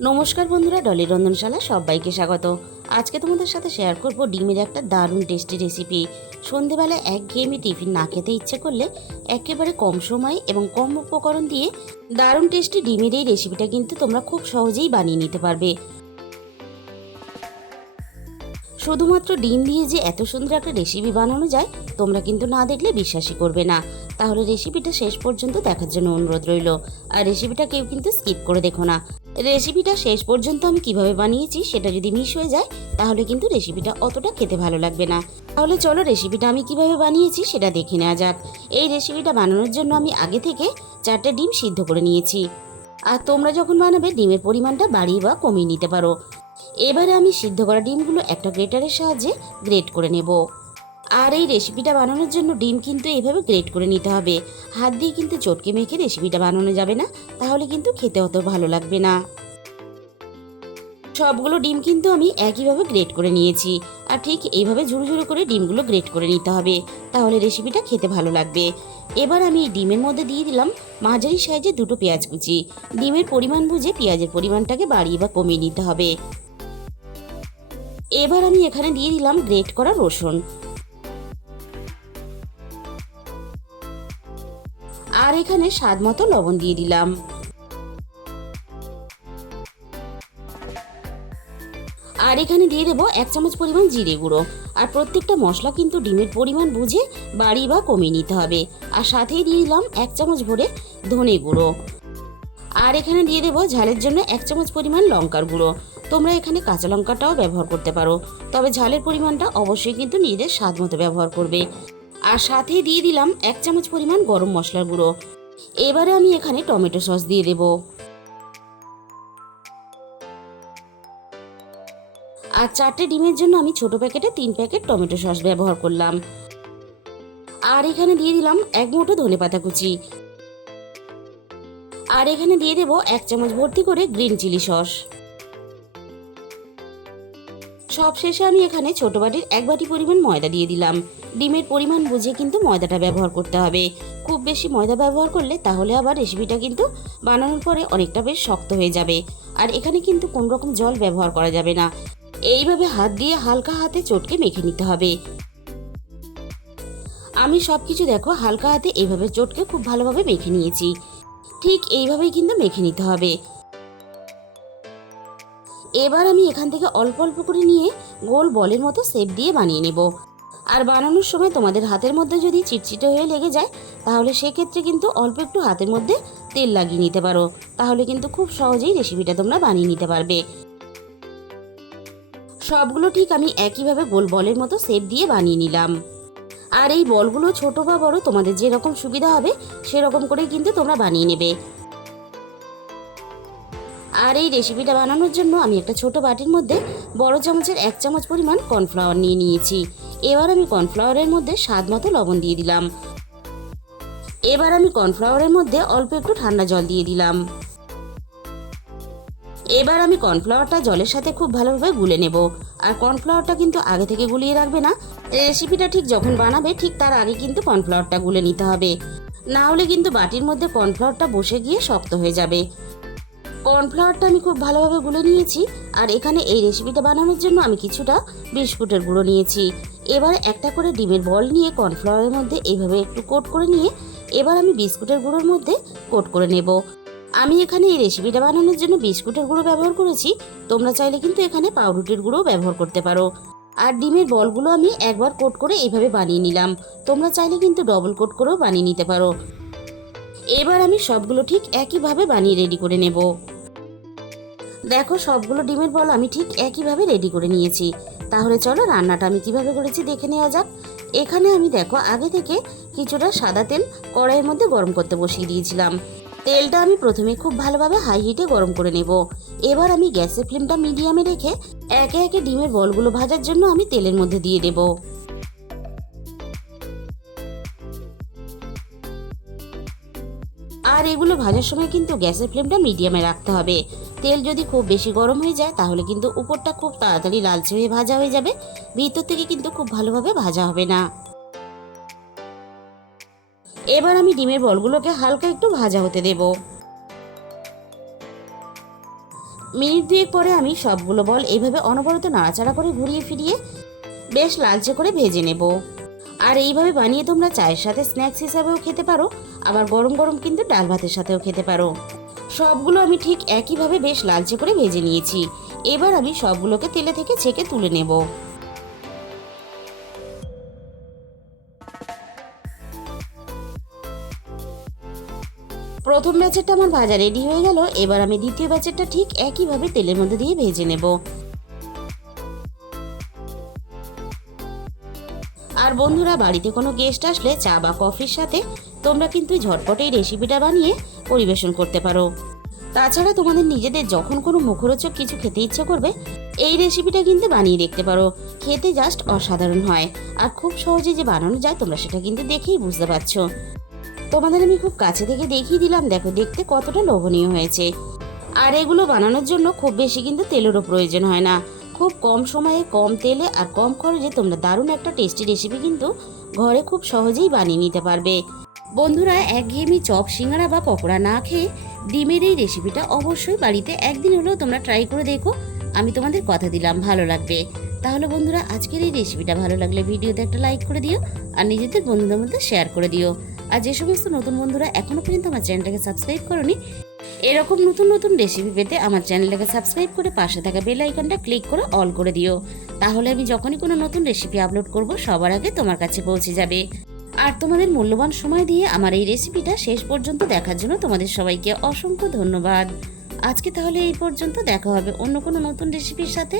নমস্কার বন্ধুরা, ডলির রন্ধনশালা সবাইকে স্বাগত। আজকে তোমাদের সাথে শেয়ার করব ডিমের একটা দারুণ টেস্টি রেসিপি। সন্ধেবেলায় একঘেয়েমি টিফিন না খেতে ইচ্ছে করলে একেবারে কম সময় এবং কম উপকরণ দিয়ে দারুণ টেস্টি ডিমের এই রেসিপিটা কিন্তু তোমরা খুব সহজেই বানিয়ে নিতে পারবে। শুধুমাত্র ডিম দিয়ে যে এত সুন্দর একটা রেসিপি বানানো যায় তোমরা কিন্তু না দেখলে বিশ্বাসই করবে না। তাহলে রেসিপিটা শেষ পর্যন্ত দেখার জন্য অনুরোধ রইল। আর রেসিপিটা কেউ কিন্তু স্কিপ করে দেখো না। রেসিপিটা শেষ পর্যন্ত আমি কিভাবে বানিয়েছি সেটা যদি মিস হয়ে যায় তাহলে কিন্তু রেসিপিটা অতটা খেতে ভালো লাগবে না। তাহলে চলো রেসিপিটা আমি কিভাবে বানিয়েছি সেটা দেখে নেওয়া যাক। এই রেসিপিটা বানানোর জন্য আমি আগে থেকে 4টে ডিম সিদ্ধ করে নিয়েছি। আর তোমরা যখন বানাবে ডিমের পরিমাণটা বাড়িয়ে বা কমিয়ে নিতে পারো। এবারে আমি সিদ্ধ করা ডিমগুলো একটা গ্রেটারের সাহায্যে গ্রেট করে নেব। আর এই রেসিপিটা বানানোর জন্য ডিম কিন্তু এইভাবে গ্রেট করে নিতে হবে। হাত দিয়ে কিন্তু চটকে মেখে রেসিপিটা বানানো যাবে না, তাহলে কিন্তু খেতে অত ভালো লাগবে না। সবগুলো ডিম কিন্তু আমি একইভাবে গ্রেট করে নিয়েছি। আর ঠিক এইভাবে ঝুরো ঝুরো করে ডিমগুলো গ্রেট করে নিতে হবে, তাহলে রেসিপিটা খেতে ভালো লাগবে। এবার আমি এই ডিমের মধ্যে দিয়ে দিলাম মাঝারি সাইজে 2টো পেঁয়াজ কুচি। ডিমের পরিমাণ বুঝে পেঁয়াজের পরিমাণটাকে বাড়িয়ে বা কমিয়ে নিতে হবে। এবার আমি এখানে দিয়ে দিলাম গ্রেট করা রসুন। আর এখানে স্বাদ মতো লবণ দিয়ে দিলাম। আর এখানে দিয়ে দেবো 1 চামচ পরিমাণ জিরে গুঁড়ো। আর প্রত্যেকটা মশলা কিন্তু ডিমের পরিমাণ বুঝে বাড়িয়ে বা কমিয়ে নিতে হবে। আর সাথেই দিয়ে দিলাম 1 চামচ ভরে ধনে গুঁড়ো। আর এখানে দিয়ে দেবো ঝালের জন্য 1 চামচ পরিমাণ লঙ্কার গুঁড়ো। তোমরা এখানে কাঁচা লঙ্কাটাও ব্যবহার করতে পারো, তবে ঝালের পরিমাণটা অবশ্যই কিন্তু নিজেদের স্বাদ মতো ব্যবহার করবে। আর সাথেই দিয়ে দিলাম 1 চামচ পরিমাণ গরম মশলার গুঁড়ো। এবারে আমি এখানে টমেটো সস দিয়ে দেবো। আর 4টে ডিমের জন্য আমি ছোট প্যাকেটে 3 প্যাকেট টমেটো সস ব্যবহার করলাম। আর এখানে দিয়ে দিলাম 1 মুঠো ধনেপাতা কুচি। আর এখানে দিয়ে দেবো 1 চামচ ভর্তি করে গ্রিন চিলি সস। সব শেষে আমি এখানে ছোট বাটির 1 বাটি পরিমাণ ময়দা দিয়ে দিলাম। ডিমের পরিমাণ বুঝে কিন্তু ময়দাটা ব্যবহার করতে হবে। খুব বেশি ময়দা ব্যবহার করলে তাহলে আবার রেসিপিটা কিন্তু বানানোর পরে অনেকটা বেশ শক্ত হয়ে যাবে। আর এখানে কিন্তু কোনো রকম জল ব্যবহার করা যাবে না। এইভাবে হাত দিয়ে হালকা হাতে চটকে মেখে নিতে হবে। আমি সবকিছু দেখো হালকা হাতে এইভাবে চটকে খুব ভালোভাবে মেখে নিয়েছি। ঠিক এইভাবেই কিন্তু মেখে নিতে হবে। এবার আমি এখান থেকে অল্প অল্প করে নিয়ে গোল বলের মতো শেপ দিয়ে বানিয়ে নেব। আর বানানোর সময় তোমাদের হাতের মধ্যে যদি চিটচিটে হয়ে লেগে যায় তাহলে সেক্ষেত্রে কিন্তু অল্প একটু হাতের মধ্যে তেল লাগিয়ে নিতে পারো, তাহলে কিন্তু খুব সহজেই রেসিপিটা তোমরা বানিয়ে নিতে পারবে। সবগুলো ঠিক আমি একইভাবে গোল বলের মতো শেপ দিয়ে বানিয়ে নিলাম। আর এই বলগুলো ছোট বা বড় তোমাদের যেরকম সুবিধা হবে সেরকম করে কিন্তু তোমরা বানিয়ে নেবে। আর এই রেসিপিটা বানানোর জন্য আমি একটা ছোট বাটির মধ্যে বড় চামচের 1 চামচ পরিমাণ কর্নফ্লাওয়ার নিয়ে নিয়েছি। এবার আমি কর্নফ্লাওয়ারের মধ্যে স্বাদ মতো লবণ দিয়ে দিলাম। এবার আমি কর্নফ্লাওয়ারের মধ্যে অল্প একটু ঠান্ডা জল দিয়ে দিলাম। এবার আমি কর্নফ্লাওয়ারটা জলের সাথে খুব ভালোভাবে গুলে নেব। আর কর্নফ্লাওয়ারটা কিন্তু আগে থেকে গুলিয়ে রাখবে না। রেসিপিটা ঠিক যখন বানাবে ঠিক তার আগে কিন্তু কর্নফ্লাওয়ারটা গুলে নিতে হবে, না হলে কিন্তু বাটির মধ্যে কর্নফ্লাওয়ারটা বসে গিয়ে শক্ত হয়ে যাবে। কর্নফ্লাওয়ারটা আমি খুব ভালোভাবে গুলে নিয়েছি। আর এখানে এই রেসিপিটা বানানোর জন্য আমি কিছুটা বিস্কুটের গুঁড়ো নিয়েছি। এবার একটা করে ডিমের বল নিয়ে কর্নফ্লাওয়ারের মধ্যে এইভাবে একটু কোট করে নিয়ে এবার আমি বিস্কুটের গুঁড়োর মধ্যে কোট করে নেব। আমি এখানে এই রেসিপিটা বানানোর জন্য বিস্কুটের গুঁড়ো ব্যবহার করেছি, তোমরা চাইলে কিন্তু এখানে পাউরুটির গুঁড়োও ব্যবহার করতে পারো। আর ডিমের বলগুলো আমি একবার কোট করে এইভাবে বানিয়ে নিলাম, তোমরা চাইলে কিন্তু ডবল কোট করেও বানিয়ে নিতে পারো। এবার আমি সবগুলো ঠিক একইভাবে বানিয়ে রেডি করে নেব। দেখো সবগুলো ডিমের বল আমি ঠিক একইভাবে রেডি করে নিয়েছি। তাহলে চলো রান্নাটা আমি কিভাবে করেছি দেখে নেওয়া যাক। এখানে আমি দেখো আগে থেকে কিছুটা সাদা তেল কড়াইয়ের মধ্যে গরম করতে বসিয়ে দিয়েছিলাম। তেলটা আমি প্রথমে খুব ভালোভাবে হাই হিটে গরম করে নেব। এবার আমি গ্যাসের ফ্লেমটা মিডিয়ামে রেখে একে একে ডিমের বলগুলো ভাজার জন্য আমি তেলের মধ্যে দিয়ে দেব। আর এগুলো ভাজার সময় কিন্তু গ্যাসের ফ্লেমটা মিডিয়ামে রাখতে হবে। তেল যদি খুব বেশি গরম হয়ে যায় তাহলে কিন্তু উপরটা খুব তাড়াতাড়ি লালচে হয়ে ভাজা হয়ে যাবে, ভিতর থেকে কিন্তু খুব ভালোভাবে ভাজা হবে না। এবার আমি ডিমের বলগুলোকে হালকা একটু ভাজা হতে দেব। মিনিট দুয়েক পরে আমি সবগুলো বল এইভাবে অনবরত নাড়াচাড়া করে ঘুরিয়ে ফিরিয়ে বেশ লালচে করে ভেজে নেব। আর এইভাবে বানিয়ে তোমরা চায়ের সাথে স্ন্যাক্স হিসাবেও খেতে পারো, আবার গরম গরম কিন্তু ডাল ভাতের সাথেও খেতে পারো। সবগুলো আমি ঠিক একইভাবে বেশ লালচে করে ভেজে নিয়েছি। এবার আমি সবগুলোকে তেলে থেকে ছেঁকে তুলে নেব। প্রথম ব্যাচেরটা আমার ভাজা রেডি হয়ে গেল। এবার আমি দ্বিতীয় ব্যাচেরটা ঠিক একইভাবে তেলের মধ্যে দিয়ে ভেজে নেব। আর বন্ধুরা, বাড়িতে কোনো গেস্ট আসলে চা বা কফির সাথে তোমরা কিন্তু ঝটপট এই রেসিপিটা বানিয়ে পরিবেশন করতে পারো। তাছাড়া তোমাদের নিজেদের যখন কোনো মুখরোচক কিছু খেতে ইচ্ছে করবে, এই রেসিপিটা কিন্তু বানিয়ে দেখতে পারো। খেতে জাস্ট অসাধারণ হয়। আর খুব সহজে যে বানানো যায় তোমরা সেটা কিন্তু দেখেই বুঝতে পারছো। তোমাদের আমি খুব কাছে থেকে দেখিয়ে দিলাম, দেখো দেখতে কতটা লোভনীয় হয়েছে। আর এগুলো বানানোর জন্য খুব বেশি কিন্তু তেলেরও প্রয়োজন হয় না। খুব কম সময়ে, কম তেলে আর কম খরচে তোমরা দারুণ একটা টেস্টি রেসিপি কিন্তু ঘরে খুব সহজেই বানিয়ে নিতে পারবে। বন্ধুরা, একঘেয়েমি চপ, সিঙ্গারা বা পকোড়া না খেয়ে ডিমের এই রেসিপিটা অবশ্যই বাড়িতে একদিন হলেও তোমরা ট্রাই করে দেখো। আমি তোমাদের কথা দিলাম ভালো লাগবে। তাহলে বন্ধুরা, আজকের এই রেসিপিটা ভালো লাগলে ভিডিওতে একটা লাইক করে দিও আর নিজেদের বন্ধুদের মধ্যে শেয়ার করে দিও। আর যে সমস্ত নতুন বন্ধুরা এখনো পর্যন্ত আমার চ্যানেলটাকে সাবস্ক্রাইব করোনি, এরকম নতুন নতুন রেসিপি পেতে আমার চ্যানেলটাকে সাবস্ক্রাইব করে পাশে থাকা বেল আইকনটা ক্লিক করে অল করে দিও। তাহলে আমি যখনই কোনো নতুন রেসিপি আপলোড করব সবার আগে তোমার কাছে পৌঁছে যাবে। আর তোমাদের মূল্যবান সময় দিয়ে আমার এই রেসিপিটা শেষ পর্যন্ত দেখার জন্য তোমাদের সবাইকে অসংখ্য ধন্যবাদ। আজকে তাহলে এই পর্যন্ত, দেখা হবে অন্য কোনো নতুন রেসিপির সাথে।